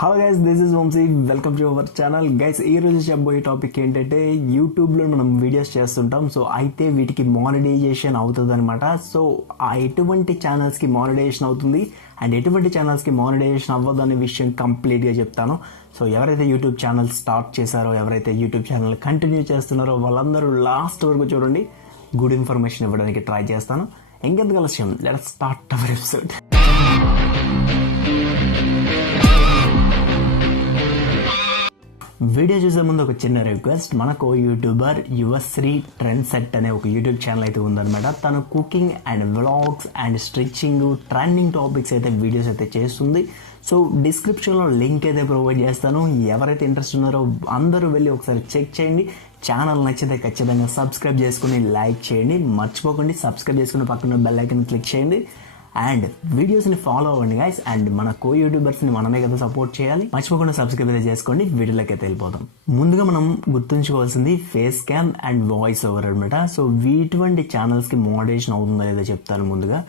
Hello guys, this is Vamshi. Welcome to our channel. Guys, ఈ రోజు చెప్పబోయే టాపిక్ ఏంటంటే యూట్యూబ్లో మనం వీడియోస్ చేస్తుంటాం. సో అయితే వీటికి మానిటైజేషన్ అవుతుంది అనమాట. సో ఎటువంటి ఛానల్స్కి మానిటైజేషన్ అవుతుంది అండ్ ఎటువంటి ఛానల్స్కి మానిటైజేషన్ అవ్వదు అనే విషయం కంప్లీట్గా చెప్తాను. సో ఎవరైతే యూట్యూబ్ ఛానల్ స్టార్ట్ చేశారో, ఎవరైతే యూట్యూబ్ ఛానల్ కంటిన్యూ చేస్తున్నారో వాళ్ళందరూ లాస్ట్ వరకు చూడండి. గుడ్ ఇన్ఫర్మేషన్ ఇవ్వడానికి ట్రై చేస్తాను. ఇంకెందుకు ఆలస్యం, let's start our episode. Video చూసే ముందు ఒక చిన్న రిక్వెస్ట్. మనకు యూట్యూబర్ యువశ్రీ ట్రెండ్సెట్ అనే ఒక యూట్యూబ్ ఛానల్ అయితే ఉందన్నమాట. తను cooking and vlogs and stitching trending topics అయితే వీడియోస్ అయితే చేస్తుంది. సో డిస్క్రిప్షన్లో లింక్ అయితే ప్రొవైడ్ చేస్తాను. ఎవరైతే ఇంట్రెస్ట్ ఉన్నారో అందరూ వెళ్ళి ఒకసారి చెక్ చేయండి. ఛానల్ నచ్చితే ఖచ్చితంగా సబ్స్క్రైబ్ చేసుకుని లైక్ చేయండి. మర్చిపోకండి, సబ్స్క్రైబ్ చేసుకుని పక్కన బెల్ ఐకాన్ క్లిక్ చేయండి అండ్ వీడియోస్ని ఫాలో అవ్వండి గైస్. అండ్ మన కో యూట్యూబర్స్ని మనమే కదా సపోర్ట్ చేయాలి. మర్చిపోకుండా సబ్స్క్రైబ్ అయితే చేసుకోండి. వీడియోలోకి అయితే వెళ్ళిపోతాం. ముందుగా మనం గుర్తుంచుకోవాల్సింది face cam and voice over అనమాట. సో వీటువంటి ఛానల్స్కి మోడరేషన్ అవుతుందో లేదో చెప్తాను ముందుగా.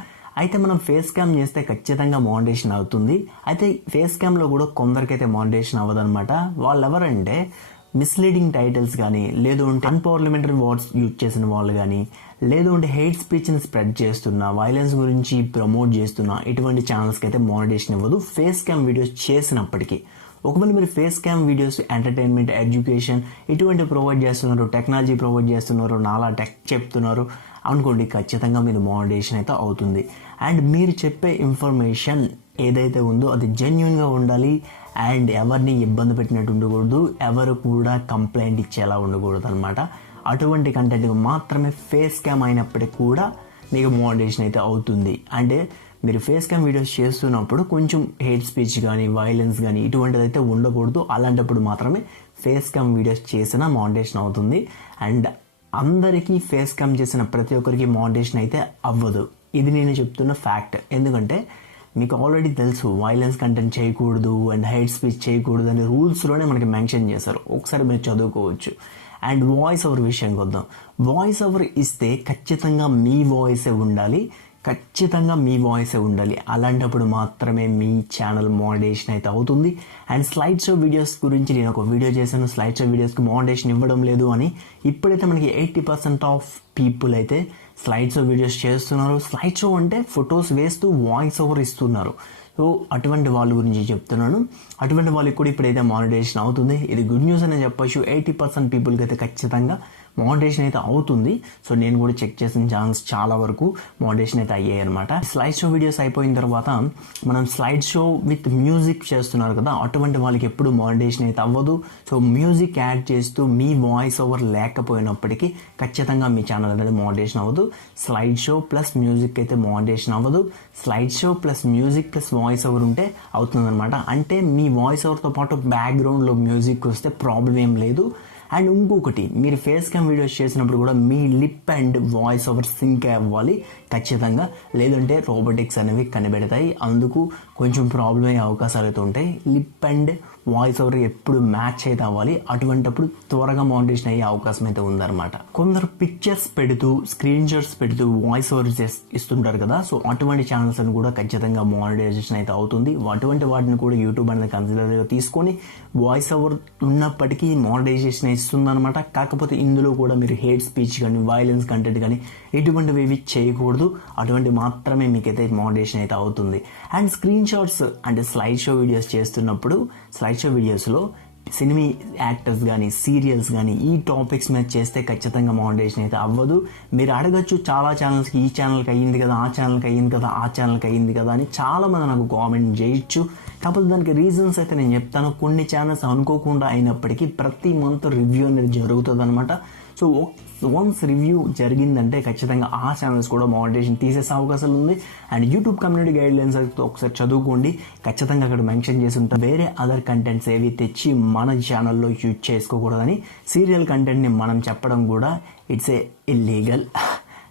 అయితే మనం ఫేస్ క్యామ్ చేస్తే ఖచ్చితంగా మోడరేషన్ అవుతుంది. అయితే ఫేస్ క్యామ్లో కూడా కొందరికైతే మోడరేషన్ అవ్వదన్నమాట. వాళ్ళు ఎవరంటే మిస్లీడింగ్ టైటిల్స్ కానీ, లేదు అంటే అన్పార్లమెంటరీ వర్డ్స్ యూజ్ చేసిన వాళ్ళు కానీ, లేదు అంటే హెయిట్ స్పీచ్ని స్ప్రెడ్ చేస్తున్నా, వైలెన్స్ గురించి ప్రమోట్ చేస్తున్నా ఇటువంటి ఛానల్స్కి అయితే మానిటైజేషన్ ఇవ్వదు ఫేస్ క్యామ్ వీడియోస్ చేసినప్పటికీ. ఒకవేళ మీరు face cam videos entertainment, education ఇటువంటి ప్రొవైడ్ చేస్తున్నారు, టెక్నాలజీ ప్రొవైడ్ చేస్తున్నారు, నాలా టెక్ చెప్తున్నారు అనుకోండి, ఖచ్చితంగా మీరు మానిటైజేషన్ అయితే అవుతుంది. అండ్ మీరు చెప్పే ఇన్ఫర్మేషన్ ఏదైతే ఉందో అది జెన్యున్గా ఉండాలి అండ్ ఎవరిని ఇబ్బంది పెట్టినట్టు ఉండకూడదు, ఎవరు కూడా కంప్లైంట్ ఇచ్చేలా ఉండకూడదు అనమాట. అటువంటి కంటెంట్ మాత్రమే ఫేస్ క్యామ్ అయినప్పటికీ కూడా మీకు మానిటైజేషన్ అయితే అవుతుంది. అంటే మీరు ఫేస్ క్యామ్ వీడియోస్ చేస్తున్నప్పుడు కొంచెం హేట్ స్పీచ్ కానీ, వైలెన్స్ కానీ ఇటువంటిది అయితే ఉండకూడదు. అలాంటప్పుడు మాత్రమే ఫేస్ క్యామ్ వీడియోస్ చేసిన మానిటైజేషన్ అవుతుంది. అండ్ అందరికీ ఫేస్ క్యామ్ చేసిన ప్రతి ఒక్కరికి మానిటైజేషన్ అయితే అవ్వదు. ఇది నేను చెప్తున్న ఫ్యాక్ట్. ఎందుకంటే మీకు ఆల్రెడీ తెలుసు వైలెన్స్ కంటెంట్ చేయకూడదు అండ్ హైట్ స్పీచ్ చేయకూడదు అనే రూల్స్లోనే మనకి మెన్షన్ చేశారు. ఒకసారి మీరు చదువుకోవచ్చు. అండ్ వాయిస్ ఓవర్ విషయానికి వద్దాం. వాయిస్ ఓవర్ ఇస్తే ఖచ్చితంగా మీ వాయిసే ఉండాలి. ఖచ్చితంగా మీ వాయిసే ఉండాలి. అలాంటప్పుడు మాత్రమే మీ ఛానల్ మానిటైజేషన్ అయితే అవుతుంది. అండ్ స్లైడ్ షో వీడియోస్ గురించి నేను ఒక వీడియో చేశాను. స్లైడ్ షో వీడియోస్కి మానిటైజేషన్ ఇవ్వడం లేదు అని. ఇప్పుడైతే మనకి 80% ఆఫ్ పీపుల్ అయితే స్లైడ్ షో వీడియోస్ చేస్తున్నారు. స్లైడ్ షో అంటే ఫొటోస్ వేస్తూ వాయిస్ ఓవర్ ఇస్తున్నారు. సో అటువంటి వాళ్ళ గురించి చెప్తున్నాను. అటువంటి వాళ్ళకి కూడా ఇప్పుడైతే మానిటైజేషన్ అవుతుంది. ఇది గుడ్ న్యూస్ అనే చెప్పచ్చు. 80% పీపుల్కి అయితే ఖచ్చితంగా మానిటైజేషన్ అయితే అవుతుంది. సో నేను కూడా చెక్ చేసిన ఛానల్స్ చాలా వరకు మానిటైజేషన్ అయితే అయ్యాయి అనమాట. స్లైడ్ షో వీడియోస్ అయిపోయిన తర్వాత మనం స్లైడ్ షో విత్ మ్యూజిక్ చేస్తున్నారు కదా, అటువంటి వాళ్ళకి ఎప్పుడు మానిటైజేషన్ అయితే అవ్వదు. సో మ్యూజిక్ యాడ్ చేస్తూ మీ వాయిస్ ఓవర్ లేకపోయినప్పటికీ ఖచ్చితంగా మీ ఛానల్ అనేది మానిటైజేషన్ అవ్వదు. స్లైడ్ షో ప్లస్ మ్యూజిక్ అయితే మానిటైజేషన్ అవ్వదు. Slide show plus music plus voice over ఉంటే అవుతుంది అనమాట. అంటే మీ వాయిస్ ఓవర్తో పాటు బ్యాక్గ్రౌండ్లో మ్యూజిక్ వస్తే ప్రాబ్లం ఏం లేదు. అండ్ ఇంకొకటి, మీరు ఫేస్ క్యామ్ వీడియోస్ చేసినప్పుడు కూడా మీ lip and voice over sync అవ్వాలి ఖచ్చితంగా. లేదంటే రోబోటిక్స్ అనేవి కనిపెడతాయి. అందుకు కొంచెం ప్రాబ్లం అయ్యే అవకాశాలు అయితే ఉంటాయి. లిప్ అండ్ వాయిస్ ఓవర్ ఎప్పుడు మ్యాచ్ అయితే అవ్వాలి. అటువంటిప్పుడు త్వరగా మానిటైజేషన్ అయ్యే అవకాశం అయితే ఉందన్నమాట. కొందరు పిక్చర్స్ పెడుతూ, స్క్రీన్ షాట్స్ పెడుతూ వాయిస్ ఓవర్ ఇస్తుంటారు కదా. సో అటువంటి ఛానల్స్ అని కూడా ఖచ్చితంగా మానిటైజేషన్ అయితే అవుతుంది. అటువంటి వాటిని కూడా యూట్యూబ్ అనేది కన్సిడర్గా తీసుకొని వాయిస్ ఓవర్ ఉన్నప్పటికీ మానిటైజేషన్ ఇస్తుందన్నమాట. కాకపోతే ఇందులో కూడా మీరు హేట్ స్పీచ్ కానీ, వైలెన్స్ కంటెంట్ కానీ ఎటువంటివి చేయకూడదు. అటువంటి మాత్రమే మీకైతే మానిటైజేషన్ అయితే అవుతుంది. అండ్ స్క్రీన్ షాట్స్ అంటే స్లైడ్ షో వీడియోస్ చేస్తున్నప్పుడు, స్లైడ్ షో వీడియోస్లో సినిమా యాక్టర్స్ కానీ, సీరియల్స్ కానీ ఈ టాపిక్స్ మీద చేస్తే ఖచ్చితంగా మానిటైజేషన్ అయితే అవ్వదు. మీరు అడగచ్చు చాలా ఛానల్స్కి, ఈ ఛానల్కి అయ్యింది కదా, ఆ ఛానల్కి అయ్యింది కదా, ఆ ఛానల్కి అయ్యింది కదా అని చాలామంది నాకు కామెంట్ చేయొచ్చు. కాకపోతే దానికి రీజన్స్ అయితే నేను చెప్తాను. కొన్ని ఛానల్స్ అనుకోకుండా అయినప్పటికీ ప్రతి మంత్ రివ్యూ అనేది జరుగుతుంది అనమాట. సో వన్స్ రివ్యూ జరిగిందంటే ఖచ్చితంగా ఆ ఛానల్స్ కూడా మానిటైజేషన్ తీసేసే అవకాశాలు ఉంది. అండ్ యూట్యూబ్ కమ్యూనిటీ గైడ్లైన్స్ అయితే ఒకసారి చదువుకోండి. ఖచ్చితంగా అక్కడ మెన్షన్ చేసి ఉంటారు వేరే అదర్ కంటెంట్స్ ఏవి తెచ్చి మన ఛానల్లో యూజ్ చేసుకోకూడదని. సీరియల్ కంటెంట్ని మనం చెప్పడం కూడా ఇట్స్ ఏ ఇల్లీగల్.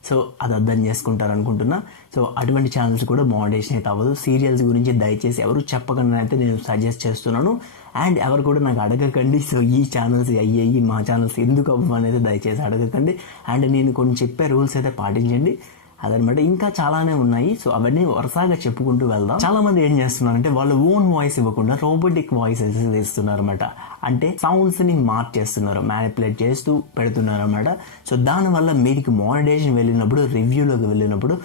సో అది అర్థం చేసుకుంటారు అనుకుంటున్నా. సో అటువంటి ఛానల్స్ కూడా మానిటైజేషన్ అయితే అవ్వదు. సీరియల్స్ గురించి దయచేసి ఎవరు చెప్పకుండా అయితే నేను సజెస్ట్ చేస్తున్నాను. అండ్ ఎవరు కూడా నాకు అడగకండి. సో ఈ ఛానల్స్ అయ్యాయి, మా ఛానల్స్ ఎందుకు అవ్వ అనేది దయచేసి అడగకండి. అండ్ నేను కొన్ని చెప్పే రూల్స్ అయితే పాటించండి. అదనమాట. ఇంకా చాలానే ఉన్నాయి. సో అవన్నీ వరుసగా చెప్పుకుంటూ వెళ్దాం. చాలా మంది ఏం చేస్తున్నారంటే వాళ్ళు ఓన్ వాయిస్ ఇవ్వకుండా రోబోటిక్ వాయిసెస్ ఇస్తున్నారు అనమాట. అంటే సౌండ్స్ ని మార్చేస్తున్నారు, మ్యానిపులేట్ చేస్తూ పెడుతున్నారు అనమాట. సో దానివల్ల మీకు మానిటైజేషన్ వెళ్ళినప్పుడు, రివ్యూలోకి వెళ్ళినప్పుడు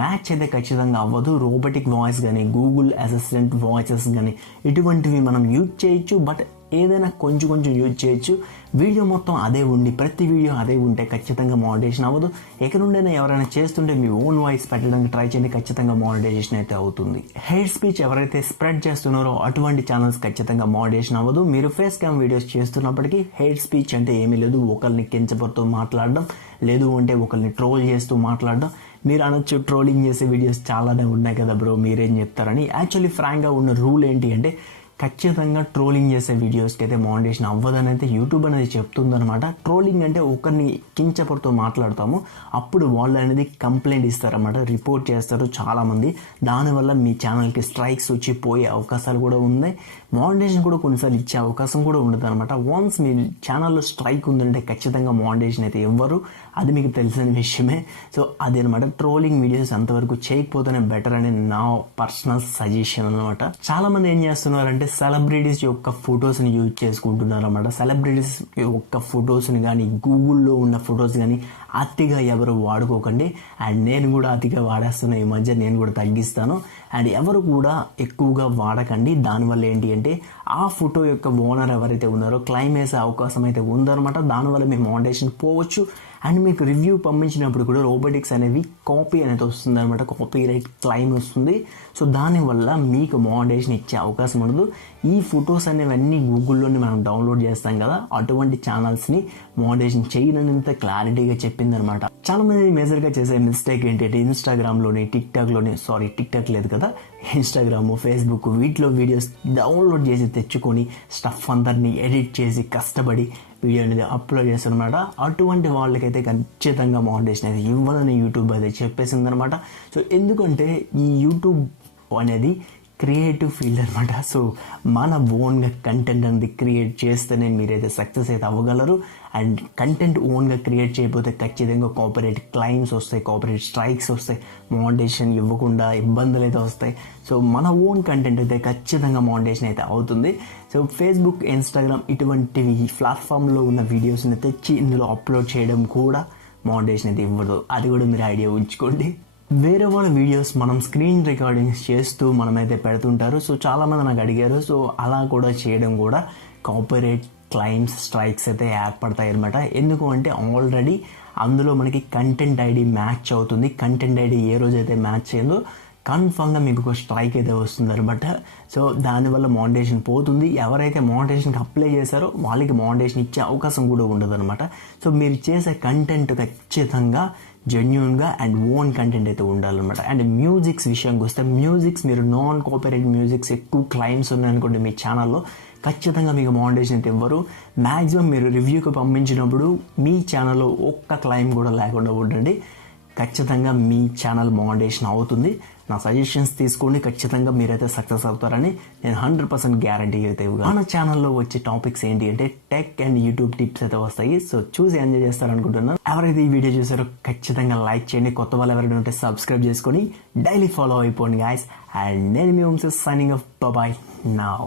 మ్యాచ్ అయితే ఖచ్చితంగా అవ్వదు. రోబోటిక్ వాయిస్ కానీ, గూగుల్ అసిస్టెంట్ వాయిసెస్ కానీ ఇటువంటివి మనం యూజ్ చేయొచ్చు. బట్ ఏదైనా కొంచెం యూజ్ చేయొచ్చు. వీడియో మొత్తం అదే ఉండి, ప్రతి వీడియో అదే ఉంటే ఖచ్చితంగా మానిటైజేషన్ అవ్వదు. ఎక్కడుండైనా ఎవరైనా చేస్తుంటే మీ ఓన్ వాయిస్ పెట్టడానికి ట్రై చేయండి, ఖచ్చితంగా మానిటైజేషన్ అయితే అవుతుంది. హెయిట్ స్పీచ్ ఎవరైతే స్ప్రెడ్ చేస్తున్నారో అటువంటి ఛానల్స్ ఖచ్చితంగా మానిటైజేషన్ అవ్వదు. మీరు ఫేస్ క్యామ్ వీడియోస్ చేస్తున్నప్పటికీ హెయిట్ స్పీచ్ అంటే ఏమీ లేదు, ఒకరిని కించపడుతూ మాట్లాడడం, లేదు అంటే ఒకరిని ట్రోల్ చేస్తూ మాట్లాడడం. మీరు అనొచ్చు ట్రోలింగ్ చేసే వీడియోస్ చాలానే ఉన్నాయి కదా బ్రో, మీరేం చెప్తారని. యాక్చువల్లీ ఫ్రాంక్గా ఉన్న రూల్ ఏంటి అంటే ఖచ్చితంగా ట్రోలింగ్ చేసే వీడియోస్కి అయితే మానిటైజేషన్ అవ్వదని అయితే యూట్యూబ్ అనేది చెప్తుందనమాట. ట్రోలింగ్ అంటే ఒకరిని కించపడుతూ మాట్లాడతాము, అప్పుడు వాళ్ళు అనేది కంప్లైంట్ ఇస్తారన్నమాట, రిపోర్ట్ చేస్తారు చాలామంది. దానివల్ల మీ ఛానల్కి స్ట్రైక్స్ వచ్చి పోయే అవకాశాలు కూడా ఉన్నాయి. మానిటైజేషన్ కూడా కొన్నిసార్లు ఇచ్చే అవకాశం కూడా ఉండదు అనమాట. వన్స్ మీ ఛానల్లో స్ట్రైక్ ఉందంటే ఖచ్చితంగా మానిటైజేషన్ అయితే ఇవ్వరు, అది మీకు తెలిసిన విషయమే. సో అది అనమాట, ట్రోలింగ్ వీడియోస్ అంతవరకు చేయకపోతేనే బెటర్ అని నా పర్సనల్ సజెషన్ అనమాట. చాలా మంది ఏం చేస్తున్నారంటే సెలబ్రిటీస్ యొక్క ఫొటోస్ని యూజ్ చేసుకుంటున్నారు అన్నమాట. సెలబ్రిటీస్ యొక్క ఫొటోస్ని కానీ, గూగుల్లో ఉన్న ఫొటోస్ కానీ అతిగా ఎవరు వాడుకోకండి. అండ్ నేను కూడా అతిగా వాడేస్తున్నా ఈ మధ్య, నేను కూడా తగ్గిస్తాను. అండ్ ఎవరు కూడా ఎక్కువగా వాడకండి. దానివల్ల ఏంటి అంటే ఆ ఫోటో యొక్క ఓనర్ ఎవరైతే ఉన్నారో క్లైమ్ వేసే అవకాశం అయితే ఉందన్నమాట. దానివల్ల మీ మానిటైజేషన్ పోవచ్చు. అండ్ మీకు రివ్యూ పంపించినప్పుడు కూడా రోబోటిక్స్ అనేవి కాపీ అనేది వస్తుంది అనమాట, కాపీ రైట్ క్లైమ్ వస్తుంది. సో దానివల్ల మీకు మానిటైజేషన్ ఇచ్చే అవకాశం ఉండదు. ఈ ఫొటోస్ అనేవన్నీ గూగుల్లోనే మనం డౌన్లోడ్ చేస్తాం కదా, అటువంటి ఛానల్స్ని మానిటైజేషన్ చేయనంత క్లారిటీగా చెప్పిందనమాట. చాలా మంది మేజర్గా చేసే మిస్టేక్ ఏంటంటే ఇన్స్టాగ్రామ్లోని, టిక్టాక్ లేదు కదా, ఇన్స్టాగ్రాము, ఫేస్బుక్ వీటిలో వీడియోస్ డౌన్లోడ్ చేసి తెచ్చుకొని స్టఫ్ అందరినీ ఎడిట్ చేసి కష్టపడి వీడియో అనేది అప్లోడ్ చేస్తారనమాట. అటువంటి వాళ్ళకైతే ఖచ్చితంగా మానిటైజేషన్ అయితే ఇవ్వదని యూట్యూబ్ అయితే చెప్పేసింది అనమాట. సో ఎందుకంటే ఈ యూట్యూబ్ అనేది క్రియేటివ్ ఫీల్డ్ అనమాట. సో మన ఓన్గా కంటెంట్ అనేది క్రియేట్ చేస్తేనే మీరైతే సక్సెస్ అయితే అవ్వగలరు. అండ్ కంటెంట్ ఓన్గా క్రియేట్ చేయకపోతే ఖచ్చితంగా కాపీరైట్ క్లైమ్స్ వస్తాయి, కాపీరైట్ స్ట్రైక్స్ వస్తాయి, మానిటైజేషన్ ఇవ్వకుండా ఇబ్బందులు అయితే వస్తాయి. సో మన ఓన్ కంటెంట్ అయితే ఖచ్చితంగా మానిటైజేషన్ అయితే అవుతుంది. సో ఫేస్బుక్, ఇన్స్టాగ్రామ్ ఇటువంటివి ప్లాట్ఫామ్లో ఉన్న వీడియోస్ని తెచ్చి ఇందులో అప్లోడ్ చేయడం కూడా మానిటైజేషన్ అయితే ఇవ్వదు. అది కూడా మీరు ఐడియా ఉంచుకోండి. వేరే వాళ్ళ వీడియోస్ మనం స్క్రీన్ రికార్డింగ్స్ చేస్తూ మనమైతే పెడుతుంటారు. సో చాలామంది నాకు అడిగారు. సో అలా కూడా చేయడం కూడా కాపీరైట్ క్లైమ్స్, స్ట్రైక్స్ అయితే ఏర్పడతాయి అనమాట. ఎందుకు అంటే ఆల్రెడీ అందులో మనకి కంటెంట్ ఐడి మ్యాచ్ అవుతుంది. కంటెంట్ ఐడి ఏ రోజైతే మ్యాచ్ అయిందో కన్ఫామ్గా మీకు ఒక స్ట్రైక్ అయితే వస్తుంది అనమాట. సో దానివల్ల మానిటైజేషన్ పోతుంది. ఎవరైతే మానిటైజేషన్కి అప్లై చేశారో వాళ్ళకి మానిటైజేషన్ ఇచ్చే అవకాశం కూడా ఉండదు అనమాట. సో మీరు చేసే కంటెంట్ ఖచ్చితంగా జెన్యూన్గా అండ్ ఓన్ కంటెంట్ అయితే ఉండాలన్నమాట. అండ్ మ్యూజిక్స్ విషయానికి వస్తే, మ్యూజిక్స్ మీరు నాన్ కాపీరైట్ మ్యూజిక్స్ ఎక్కువ క్లైమ్స్ ఉన్నాయనుకోండి మీ ఛానల్లో, ఖచ్చితంగా మీకు మానిటైజేషన్ అయితే ఇవ్వరు. మ్యాక్సిమం మీరు రివ్యూకి పంపించినప్పుడు మీ ఛానల్లో ఒక్క క్లైమ్ కూడా లేకుండా ఉండండి. ఖచ్చితంగా మీ ఛానల్ మానిటైజేషన్ అవుతుంది. నా సజెషన్స్ తీసుకోండి, ఖచ్చితంగా మీరైతే సక్సెస్ అవుతారని నేను 100% గ్యారంటీ అయితే ఇవ్వగలను. మన ఛానల్లో వచ్చే టాపిక్స్ ఏంటి అంటే టెక్ అండ్ యూట్యూబ్ టిప్స్ అయితే వస్తాయి. సో చూసి ఎంజాయ్ చేస్తారనుకుంటున్నాను. ఎవరైతే ఈ వీడియో చూసారో ఖచ్చితంగా లైక్ చేయండి. కొత్త వాళ్ళు ఎవరైనా ఉంటే సబ్స్క్రైబ్ చేసుకొని డైలీ ఫాలో అయిపోండి గాయస్. అండ్ నేను మీ Vamshi signing off. Bye now.